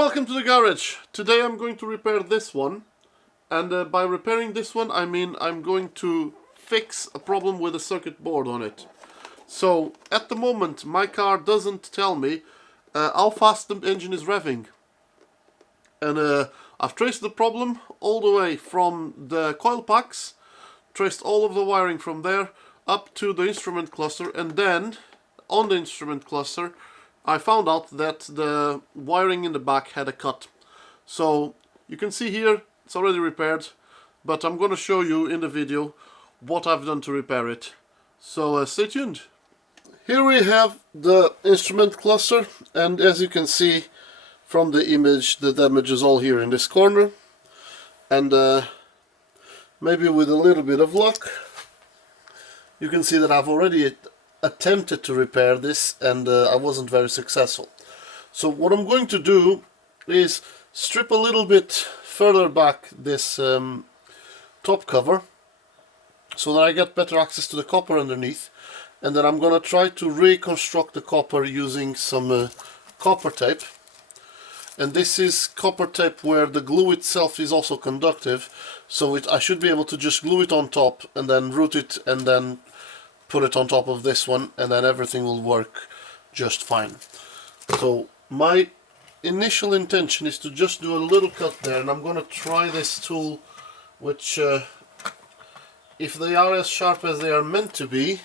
welcome to the garage. Today I'm going to repair this one, and by repairing this one I mean I'm going to fix a problem with a circuit board on it. So at the moment my car doesn't tell me how fast the engine is revving, and I've traced the problem all the way from the coil packs, traced all of the wiring from there up to the instrument cluster, and then on the instrument cluster I found out that the wiring in the back had a cut. So you can see here it's already repaired, but I'm going to show you in the video what I've done to repair it. So stay tuned. Here we have the instrument cluster, and as you can see from the image, the damage is all here in this corner, and maybe with a little bit of luck you can see that I've already attempted to repair this, and I wasn't very successful. So what I'm going to do is strip a little bit further back this top cover so that I get better access to the copper underneath, and then I'm going to try to reconstruct the copper using some copper tape. And this is copper tape where the glue itself is also conductive, so I should be able to just glue it on top and then route it and then put it on top of this one, and then everything will work just fine. So my initial intention is to just do a little cut there, and I'm going to try this tool, which if they are as sharp as they are meant to be,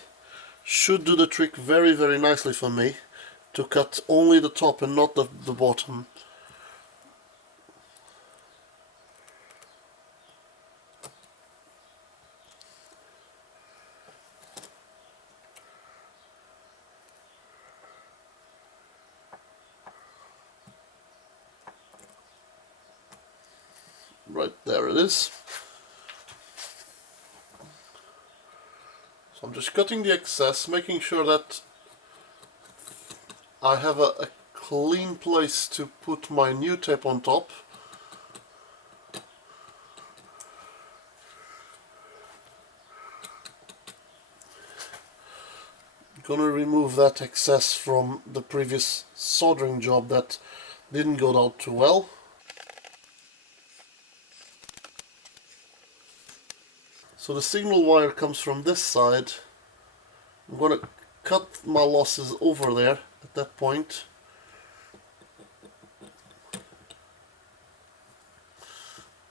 should do the trick very, very nicely for me, to cut only the top and not the bottom. Right there it is. So I'm just cutting the excess, making sure that I have a clean place to put my new tape on top. I'm gonna remove that excess from the previous soldering job that didn't go out too well. So the signal wire comes from this side. I'm going to cut my losses over there at that point.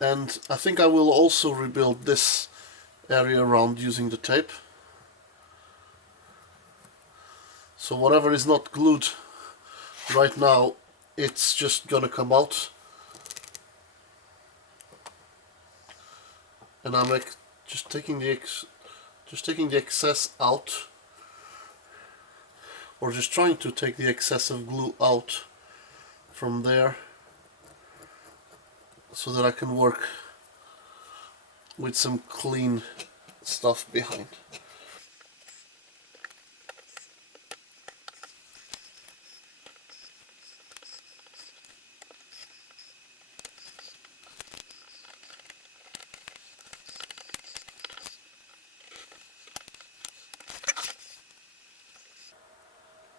And I think I will also rebuild this area around using the tape. So whatever is not glued right now, it's just going to come out. And I'm just taking the excess out, or just trying to take the excessive glue out from there, so that I can work with some clean stuff behind.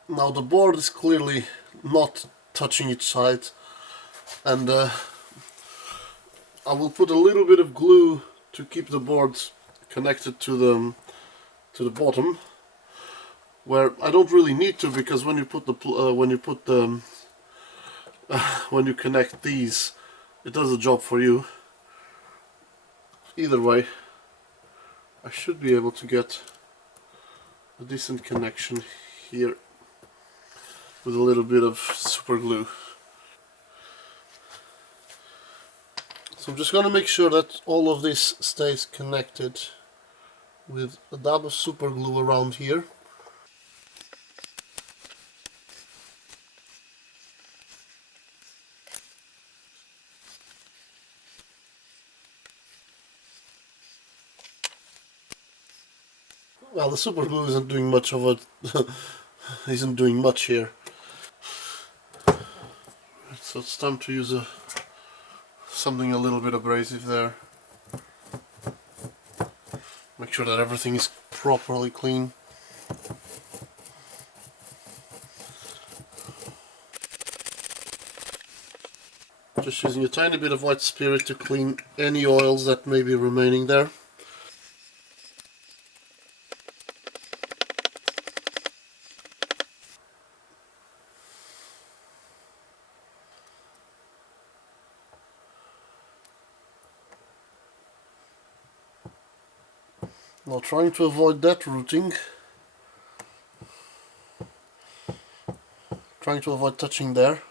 Now the board is clearly not touching each side, and I will put a little bit of glue to keep the board connected to the bottom, where I don't really need to, because when you put when you connect these, it does the job for you. Either way, I should be able to get a decent connection here with a little bit of super glue. So I'm just going to make sure that all of this stays connected with a dab of super glue around here. Well, the super glue isn't doing much of it. Isn't doing much here. So it's time to use something a little bit abrasive there. Make sure that everything is properly clean. Just using a tiny bit of white spirit to clean any oils that may be remaining there. Now, trying to avoid that routing, trying to avoid touching there.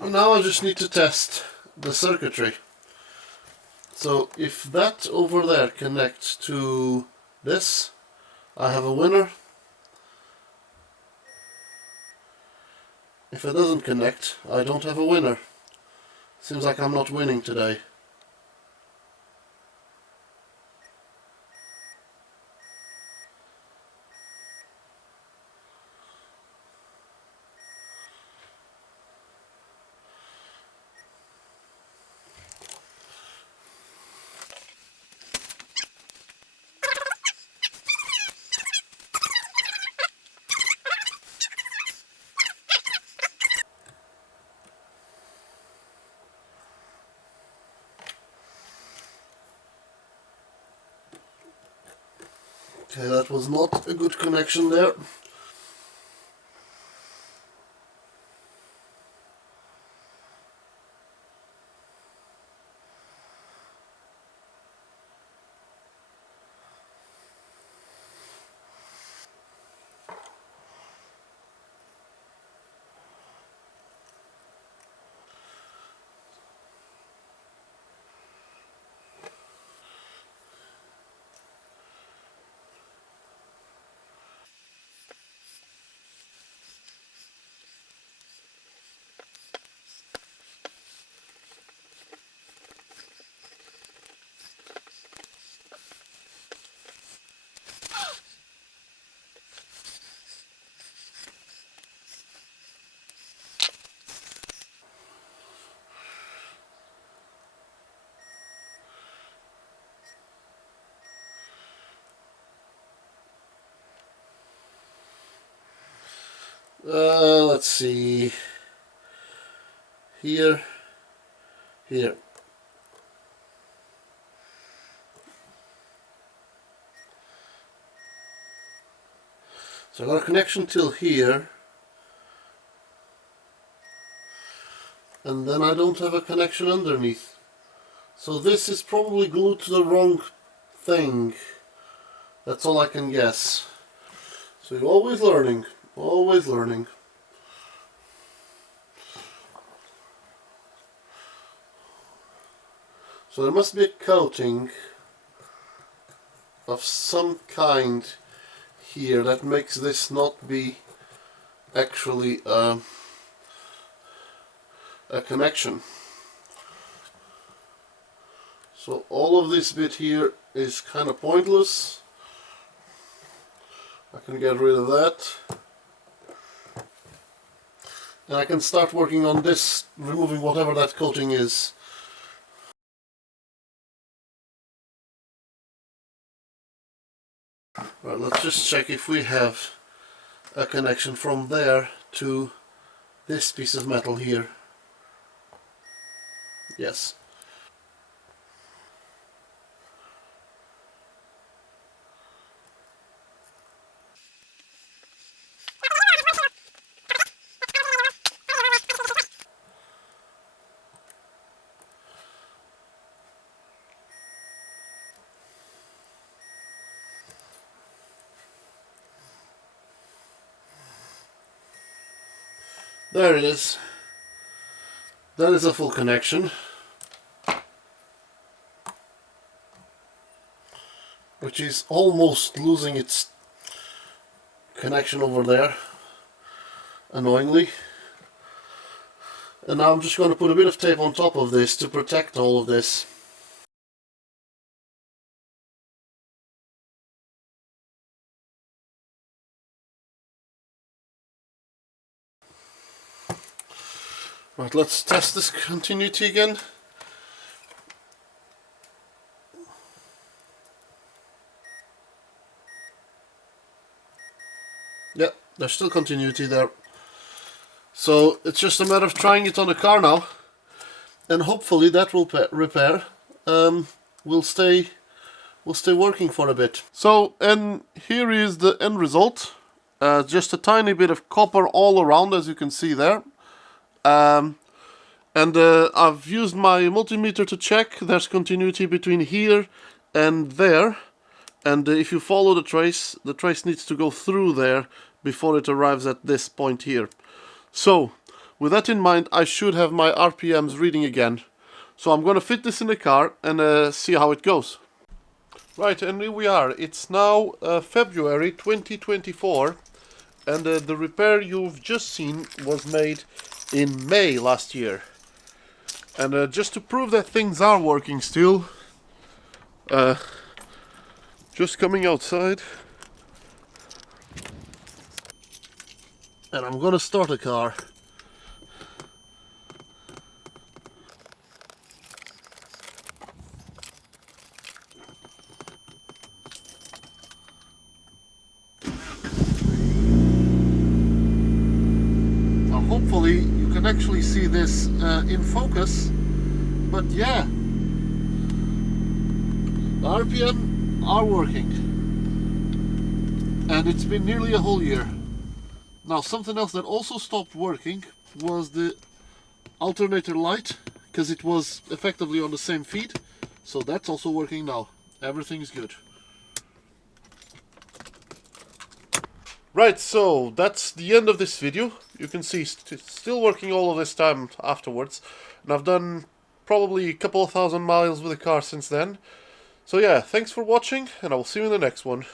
And now I just need to test the circuitry. So if that over there connects to this, I have a winner. If it doesn't connect, I don't have a winner. Seems like I'm not winning today. Okay, that was not a good connection there. Let's see. Here. So I got a connection till here, and then I don't have a connection underneath. So this is probably glued to the wrong thing. That's all I can guess. So you're always learning, always learning. So there must be a coating of some kind here that makes this not be actually a connection. So all of this bit here is kind of pointless. I can get rid of that. and I can start working on this, removing whatever that coating is. Right, let's just check if we have a connection from there to this piece of metal here. Yes. There it is. That is a full connection, which is almost losing its connection over there, annoyingly. And now I'm just going to put a bit of tape on top of this to protect all of this. Right, let's test this continuity again. Yep, there's still continuity there. So it's just a matter of trying it on the car now, and hopefully that will repair. Will stay working for a bit. So, and here is the end result. Just a tiny bit of copper all around, as you can see there. And I've used my multimeter to check. There's continuity between here and there. And if you follow the trace needs to go through there before it arrives at this point here. So, with that in mind, I should have my RPMs reading again. So I'm going to fit this in the car and see how it goes. Right, and here we are. It's now February 2024, and the repair you've just seen was made in May last year. And just to prove that things are working still, just coming outside, and I'm gonna start a car. Now hopefully you can actually see this in focus, but yeah, the RPM are working, and it's been nearly a whole year. Now, something else that also stopped working was the alternator light, because it was effectively on the same feed. So that's also working now. Everything's good. Right, so that's the end of this video. You can see it's still working all of this time afterwards. And I've done probably a couple of thousand miles with the car since then. So yeah, thanks for watching, and I will see you in the next one.